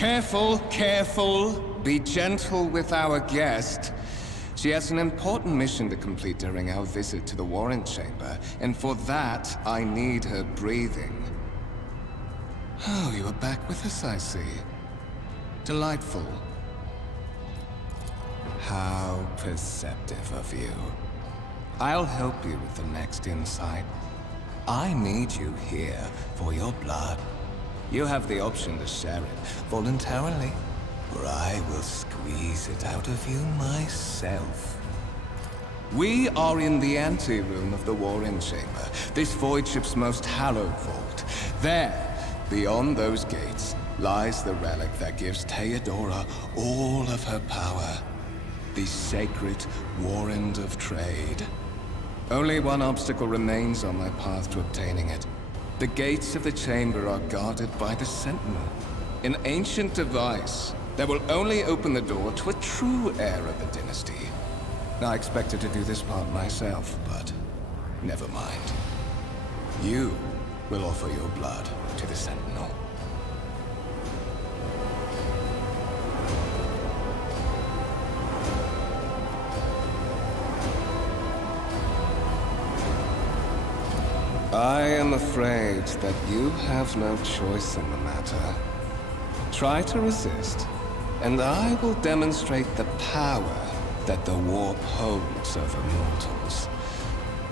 Careful, careful. Be gentle with our guest. She has an important mission to complete during our visit to the warrant chamber, and for that, I need her breathing. Oh, you are back with us, I see. Delightful. How perceptive of you. I'll help you with the next insight. I need you here for your blood. You have the option to share it voluntarily, or I will squeeze it out of you myself. We are in the anteroom of the warrant chamber, this voidship's most hallowed vault. There, beyond those gates, lies the relic that gives Theodora all of her power. The sacred warrant of trade. Only one obstacle remains on my path to obtaining it. The gates of the chamber are guarded by the Sentinel, an ancient device that will only open the door to a true heir of the dynasty. I expected to do this part myself, but never mind. You will offer your blood to the Sentinel. I am afraid that you have no choice in the matter. Try to resist, and I will demonstrate the power that the warp holds over mortals.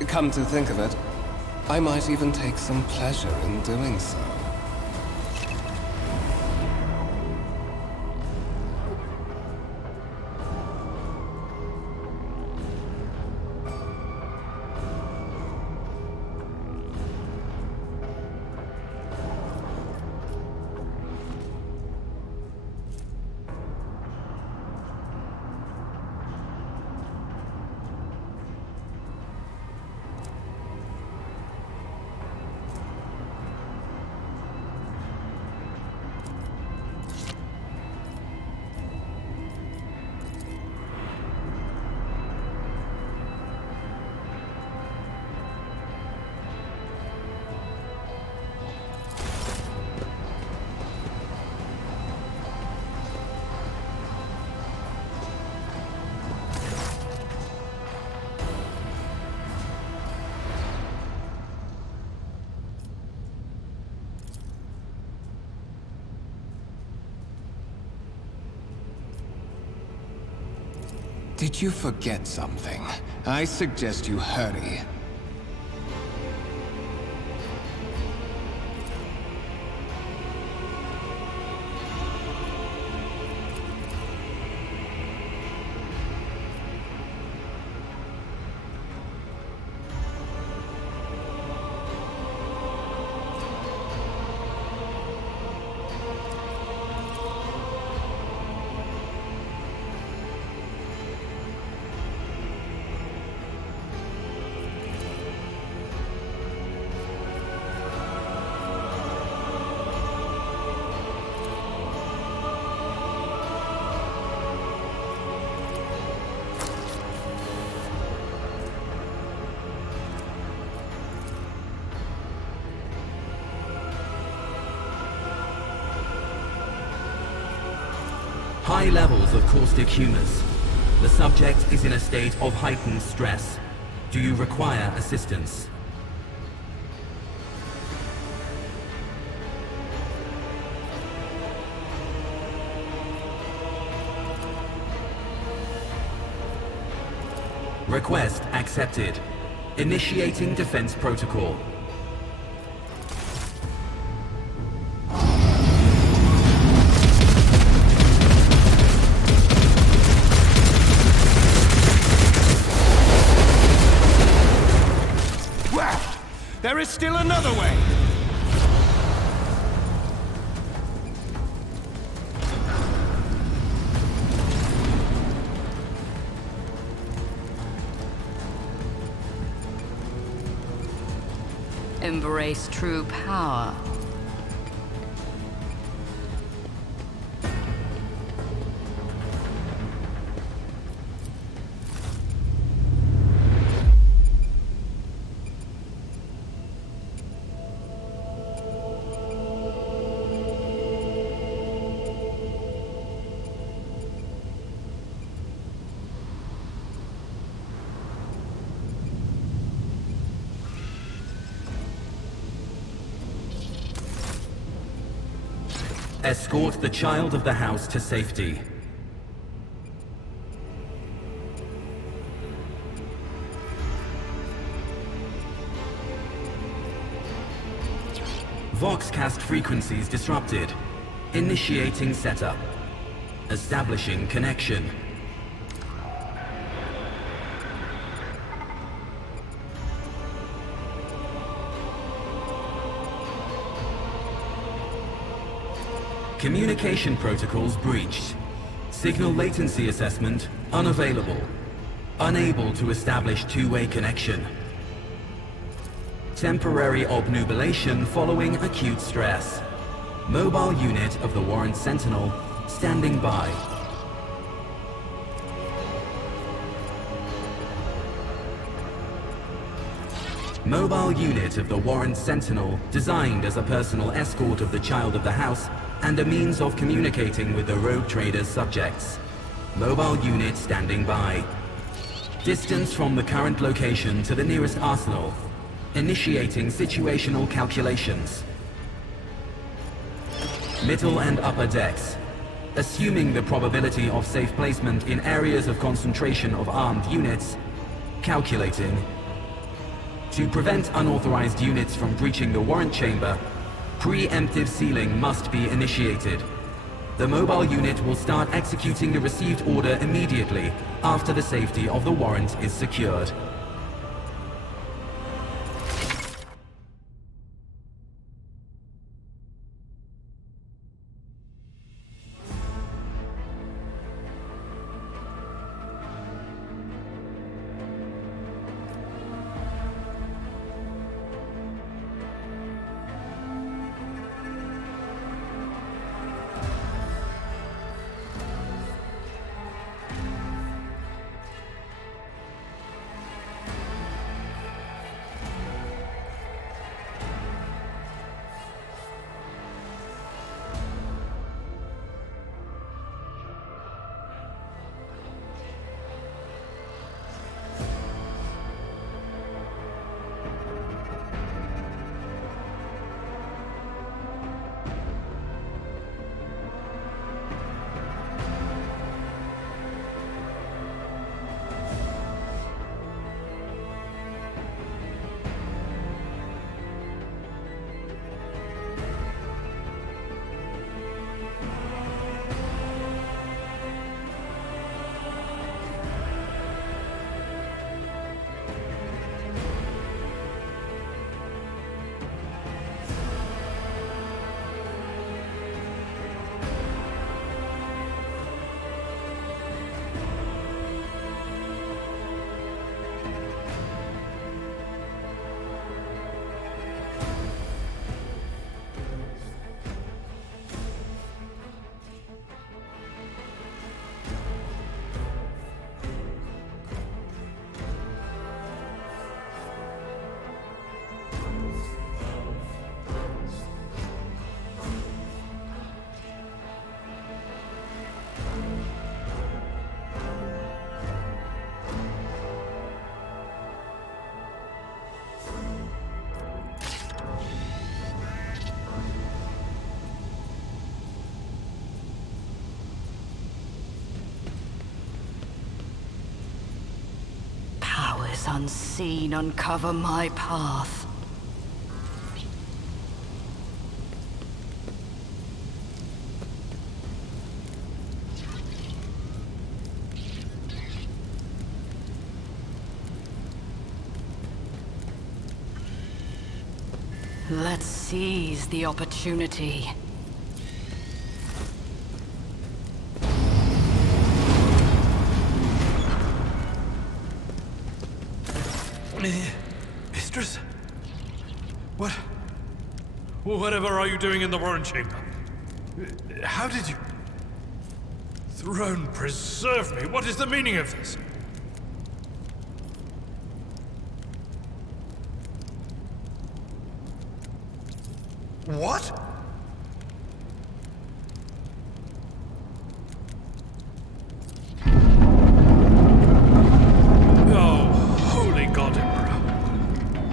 Come to think of it, I might even take some pleasure in doing so. Did you forget something? I suggest you hurry. High levels of caustic humus. The subject is in a state of heightened stress. Do you require assistance? Request accepted. Initiating defense protocol. There is still another way! Embrace true power. Escort the child of the house to safety. Voxcast frequencies disrupted. Initiating setup. Establishing connection. Communication protocols breached. Signal latency assessment unavailable. Unable to establish two-way connection. Temporary obnubilation following acute stress. Mobile unit of the Warrant Sentinel standing by. Mobile unit of the Warrant Sentinel designed as a personal escort of the child of the house and a means of communicating with the rogue trader's subjects. Mobile unit standing by. Distance from the current location to the nearest arsenal. Initiating situational calculations. Middle and upper decks. Assuming the probability of safe placement in areas of concentration of armed units. Calculating. To prevent unauthorized units from breaching the warrant chamber, preemptive sealing must be initiated. The mobile unit will start executing the received order immediately after the safety of the warrant is secured. Unseen, uncover my path. Let's seize the opportunity. Mistress? What? Whatever are you doing in the warrant chamber? How did you... Throne preserve me! What is the meaning of this? What?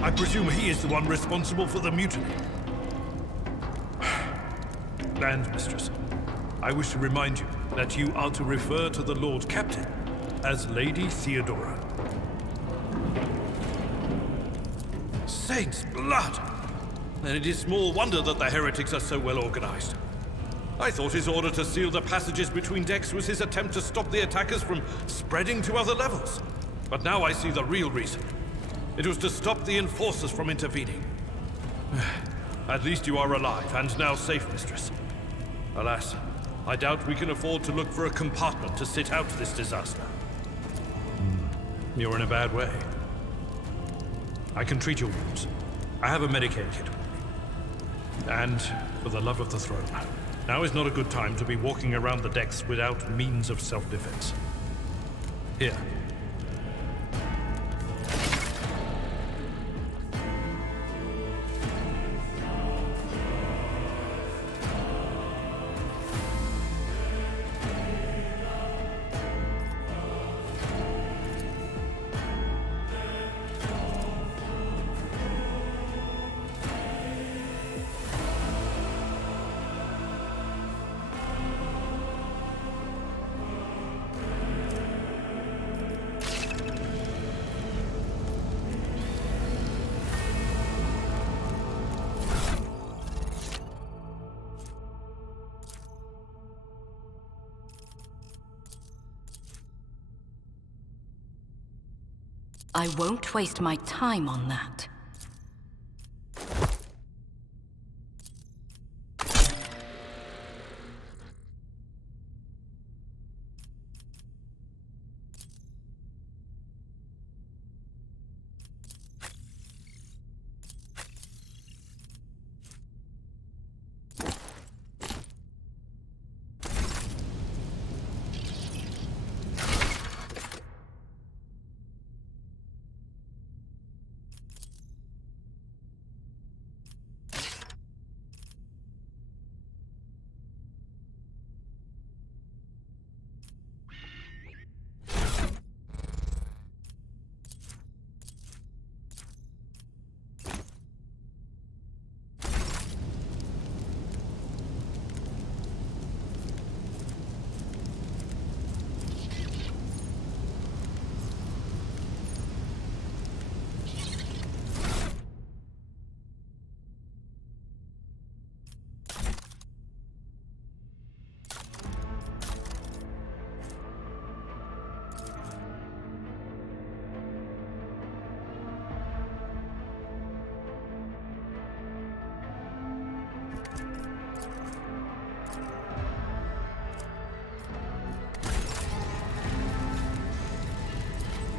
I presume he is the one responsible for the mutiny. And, Mistress, I wish to remind you that you are to refer to the Lord Captain as Lady Theodora. Saints' blood! And it is small wonder that the heretics are so well organized. I thought his order to seal the passages between decks was his attempt to stop the attackers from spreading to other levels. But now I see the real reason. It was to stop the enforcers from intervening. At least you are alive, and now safe, Mistress. Alas, I doubt we can afford to look for a compartment to sit out this disaster. You're in a bad way. I can treat your wounds. I have a Medicaid kit with me. And, for the love of the throne, now is not a good time to be walking around the decks without means of self-defense. Here. I won't waste my time on that.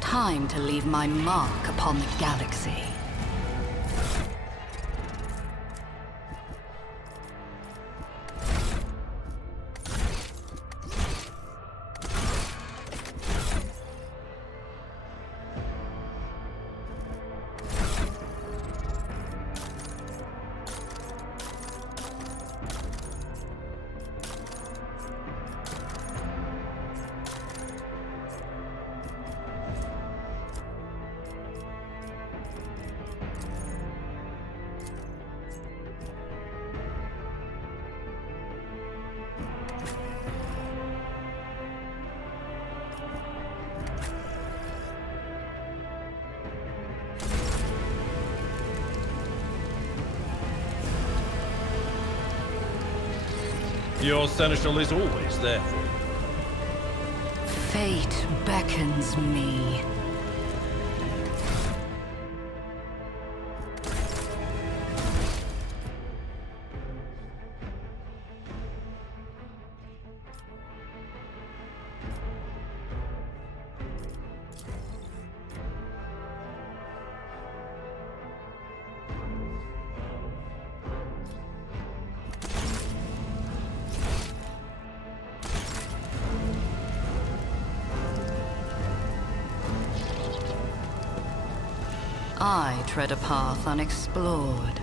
Time to leave my mark upon the galaxy. Your seneschal is always there for you. Fate beckons me. I tread a path unexplored.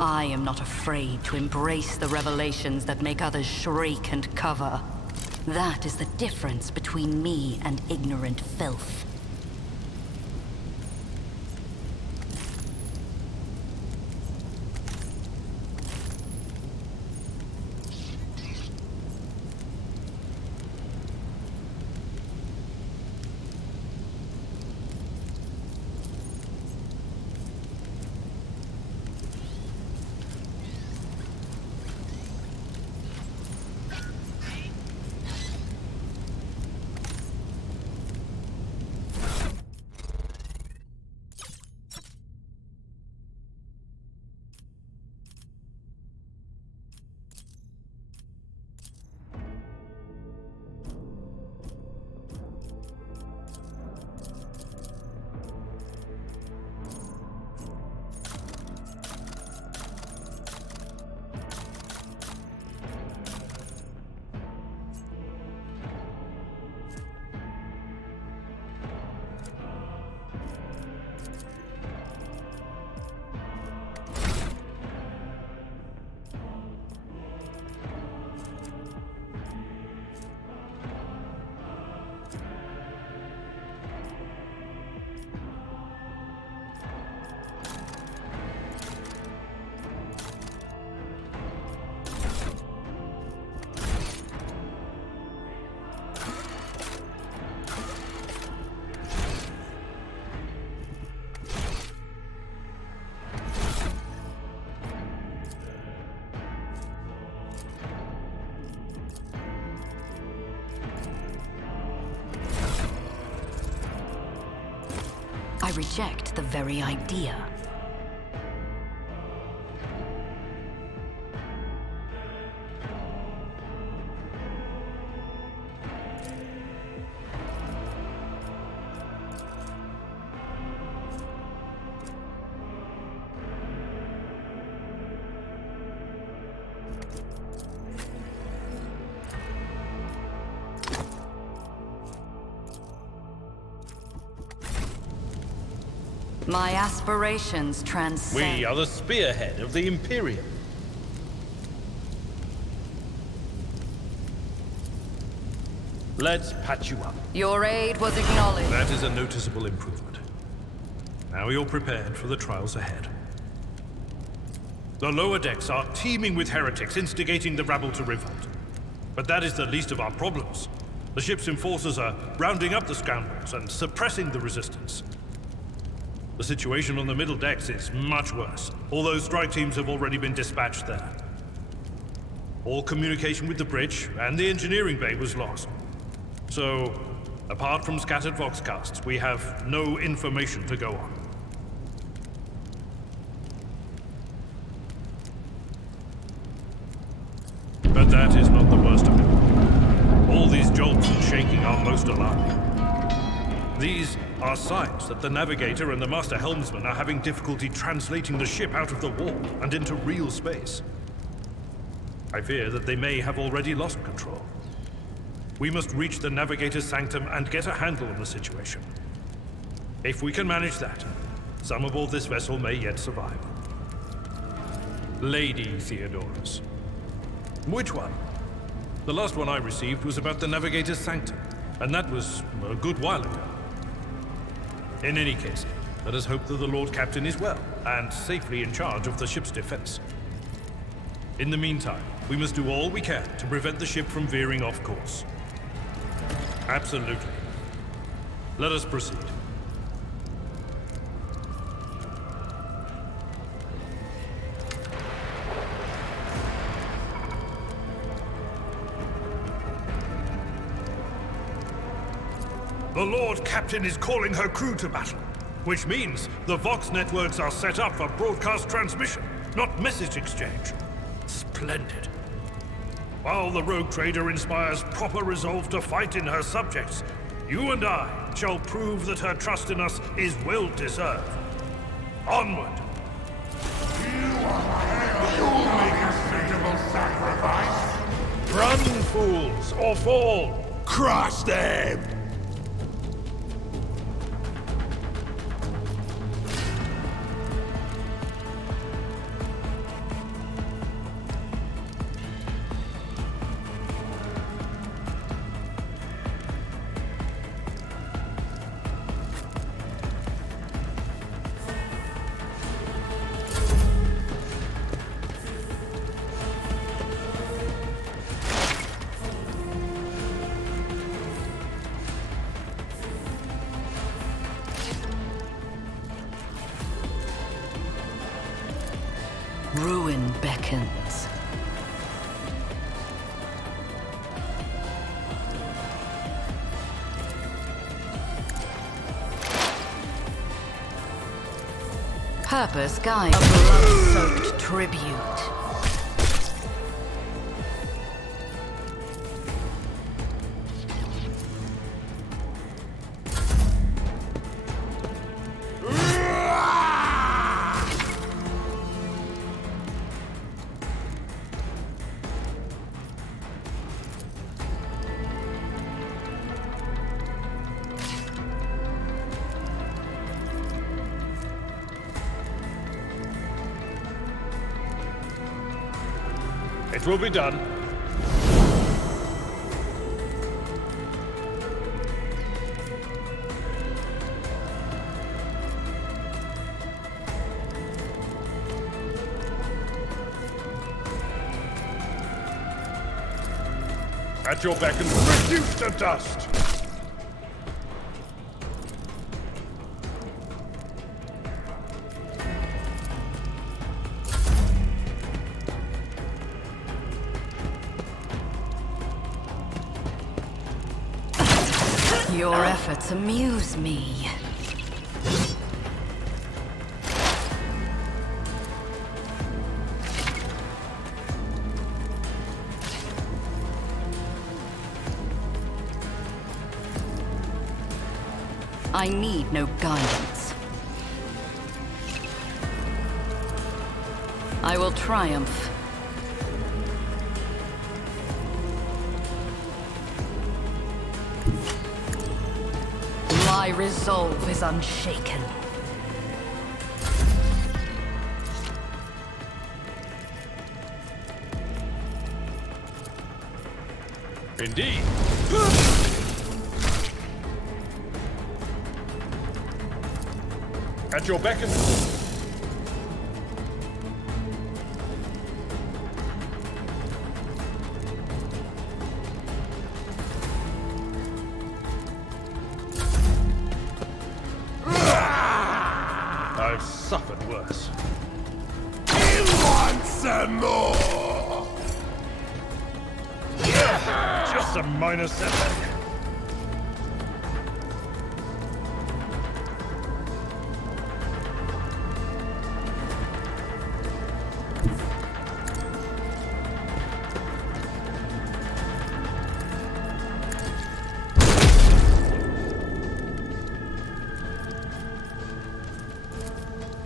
I am not afraid to embrace the revelations that make others shriek and cover. That is the difference between me and ignorant filth. I reject the very idea. My aspirations transcend. We are the spearhead of the Imperium. Let's patch you up. Your aid was acknowledged. That is a noticeable improvement. Now you're prepared for the trials ahead. The lower decks are teeming with heretics instigating the rabble to revolt. But that is the least of our problems. The ship's enforcers are rounding up the scoundrels and suppressing the resistance. The situation on the middle decks is much worse, although strike teams have already been dispatched there. All communication with the bridge and the engineering bay was lost. So, apart from scattered voxcasts, we have no information to go on. But that is not the worst of it. All these jolts and shaking are most alarming. These are signs that the navigator and the master helmsman are having difficulty translating the ship out of the warp and into real space. I fear that they may have already lost control. We must reach the navigator's sanctum and get a handle on the situation. If we can manage that, some aboard this vessel may yet survive. Lady Theodorus. Which one? The last one I received was about the navigator's sanctum, and that was a good while ago. In any case, let us hope that the Lord Captain is well, and safely in charge of the ship's defense. In the meantime, we must do all we can to prevent the ship from veering off course. Absolutely. Let us proceed. The Lord Captain is calling her crew to battle, which means the Vox networks are set up for broadcast transmission, not message exchange. Splendid. While the rogue trader inspires proper resolve to fight in her subjects, you and I shall prove that her trust in us is well deserved. Onward! You'll make a suitable sacrifice. Run, fools, or fall! Crush them! beckons. Purpose guides a blood-soaked tribute. It will be done. At your beck and reduced to dust! Your efforts amuse me. I need no guidance. I will triumph. My resolve is unshaken. Indeed. At your beck and... I've suffered worse. He wants some more! Just a minor setback.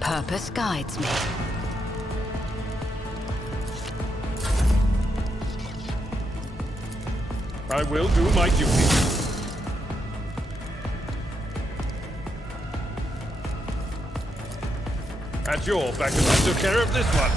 Purpose guides me. I will do my duty. At your back, and I took care of this one.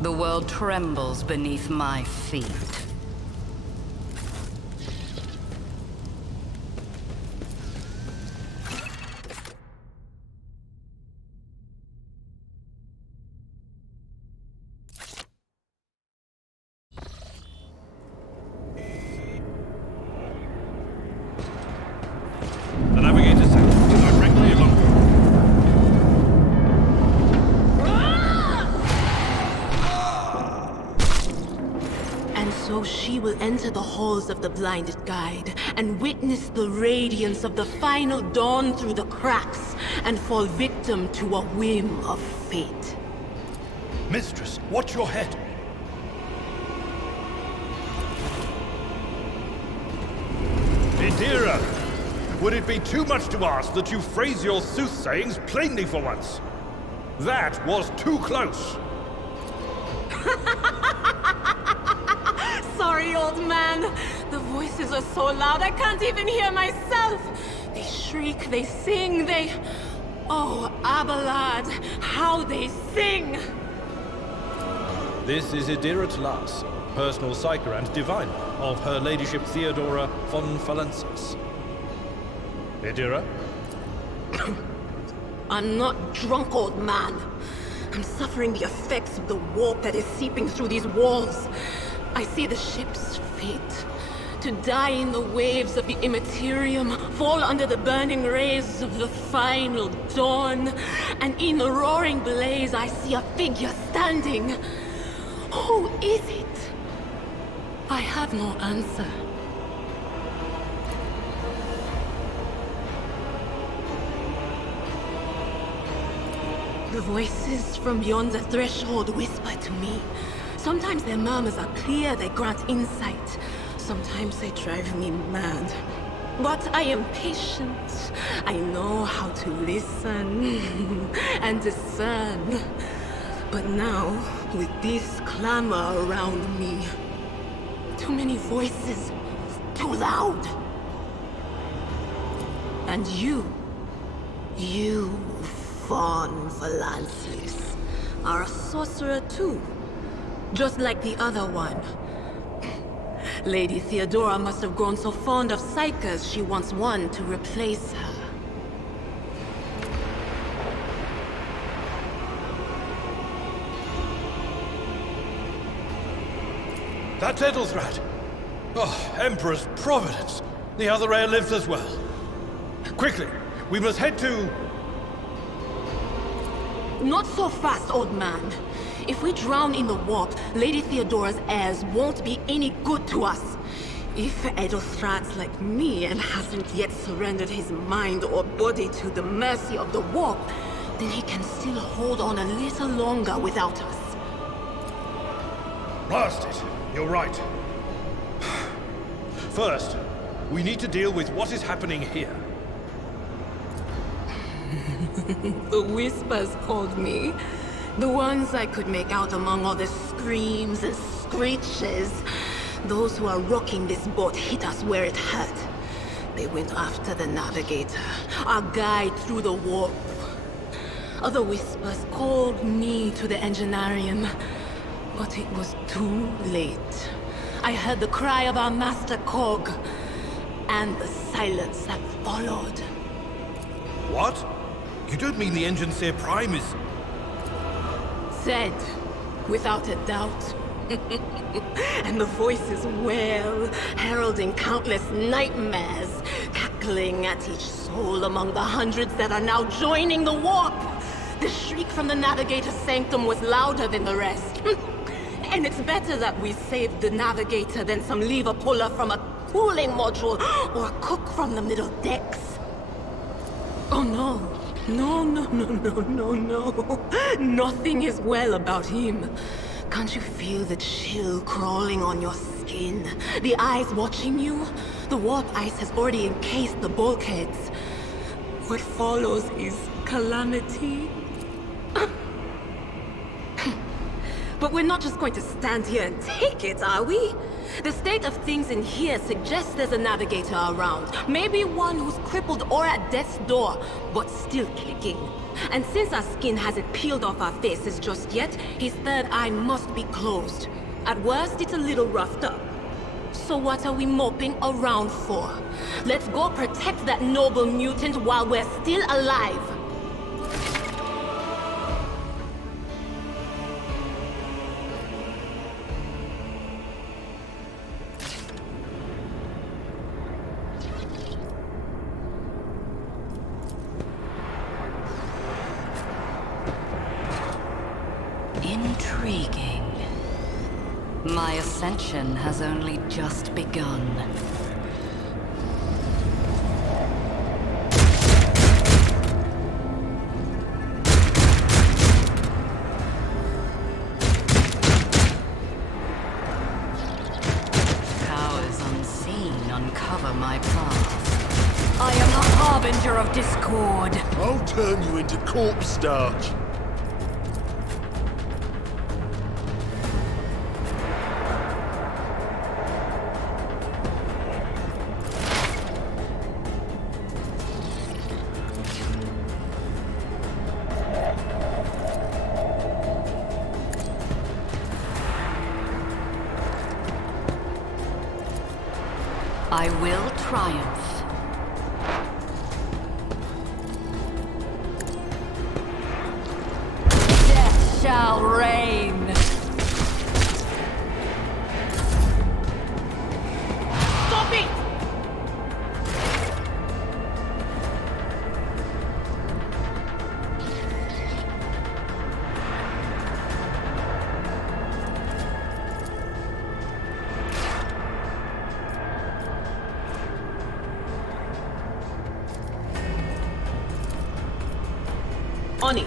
The world trembles beneath my feet. The navigator sent directly along. And so she will enter the halls of the blinded guide and witness the radiance of the final dawn through the cracks and fall victim to a whim of fate. Mistress, watch your head. Idira, would it be too much to ask that you phrase your soothsayings plainly for once? That was too close. Sorry, old man. The voices are so loud I can't even hear myself. They shriek, they sing, they... Oh, Abelard, how they sing! This is Idira Tlas, personal psyker and diviner of Her Ladyship Theodora von Valensis. Idira? I'm not drunk, old man. I'm suffering the effects of the warp that is seeping through these walls. I see the ship's fate. To die in the waves of the Imperium, fall under the burning rays of the final dawn. And in the roaring blaze, I see a figure standing. Who is it? I have no answer. The voices from beyond the threshold whisper to me. Sometimes their murmurs are clear, they grant insight. Sometimes they drive me mad. But I am patient. I know how to listen and discern. But now, with this clamor around me, too many voices, too loud. And you, Von Valensis, are a sorcerer too. Just like the other one. Lady Theodora must have grown so fond of psykers she wants one to replace her. That Edelthrat! Oh, Emperor's providence! The other heir lives as well. Quickly, we must head to... Not so fast, old man. If we drown in the warp, Lady Theodora's heirs won't be any good to us. If Edelthrat's like me and hasn't yet surrendered his mind or body to the mercy of the warp, then he can still hold on a little longer without us. Blast it! You're right. First, we need to deal with what is happening here. The whispers called me. The ones I could make out among all the screams and screeches. Those who are rocking this boat hit us where it hurt. They went after the navigator, our guide through the warp. Other whispers called me to the engineerium, but it was too late. I heard the cry of our master Cog, and the silence that followed. What? You don't mean the Enginseer Prime is... Said, without a doubt. And the voices wail, heralding countless nightmares, cackling at each soul among the hundreds that are now joining the warp. The shriek from the Navigator's sanctum was louder than the rest. And it's better that we saved the Navigator than some lever puller from a cooling module or a cook from the middle decks. Oh no. No. Nothing is well about him. Can't you feel the chill crawling on your skin? The eyes watching you? The warp ice has already encased the bulkheads. What follows is calamity. But we're not just going to stand here and take it, are we? The state of things in here suggests there's a navigator around. Maybe one who's crippled or at death's door, but still clicking. And since our skin hasn't peeled off our faces just yet, his third eye must be closed. At worst, it's a little roughed up. So what are we moping around for? Let's go protect that noble mutant while we're still alive. Intriguing. My ascension has only just begun. Powers unseen uncover my path. I am the harbinger of discord. I'll turn you into corpse starch. I will triumph. Death shall reign. Stop it! On it.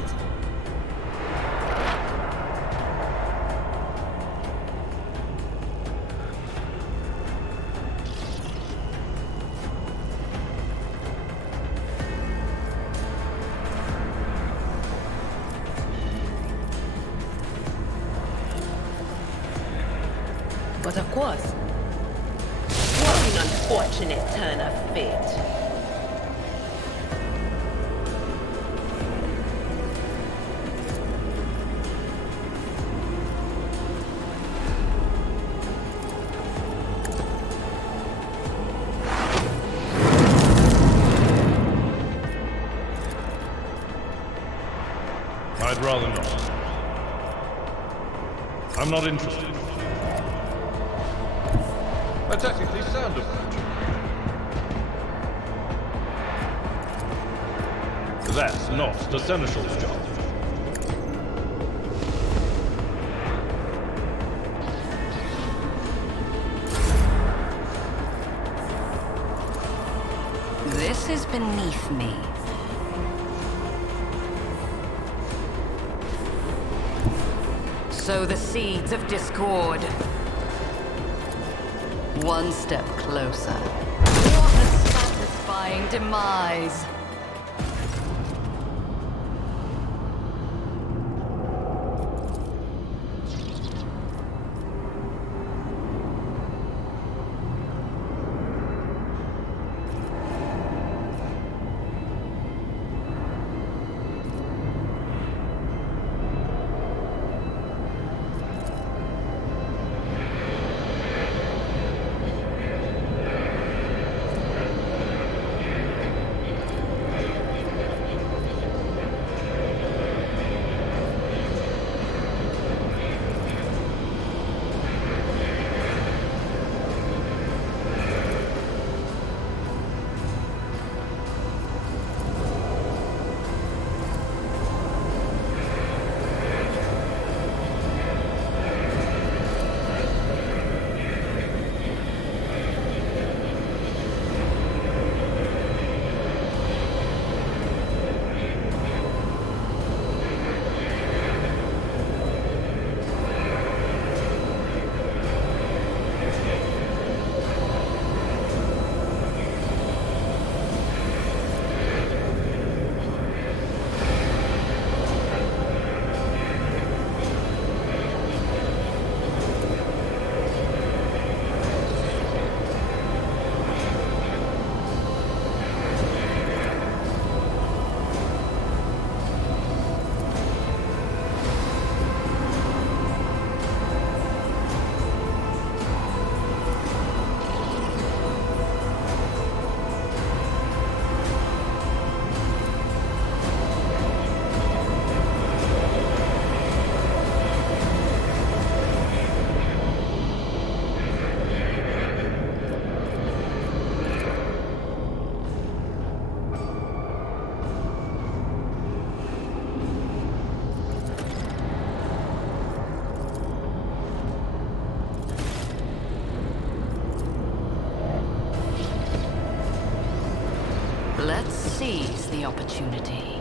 But of course, what an unfortunate turn of fate. I'd rather not. I'm not interested. A technically sound approach. That's not the Seneschal's job. This is beneath me. Sow the seeds of discord. One step closer. What a satisfying demise. Let's seize the opportunity.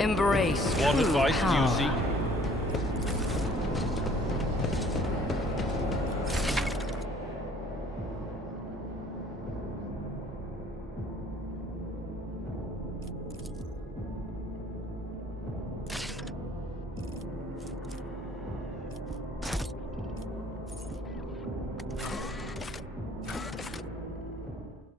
Embrace What true advice do you power. seek?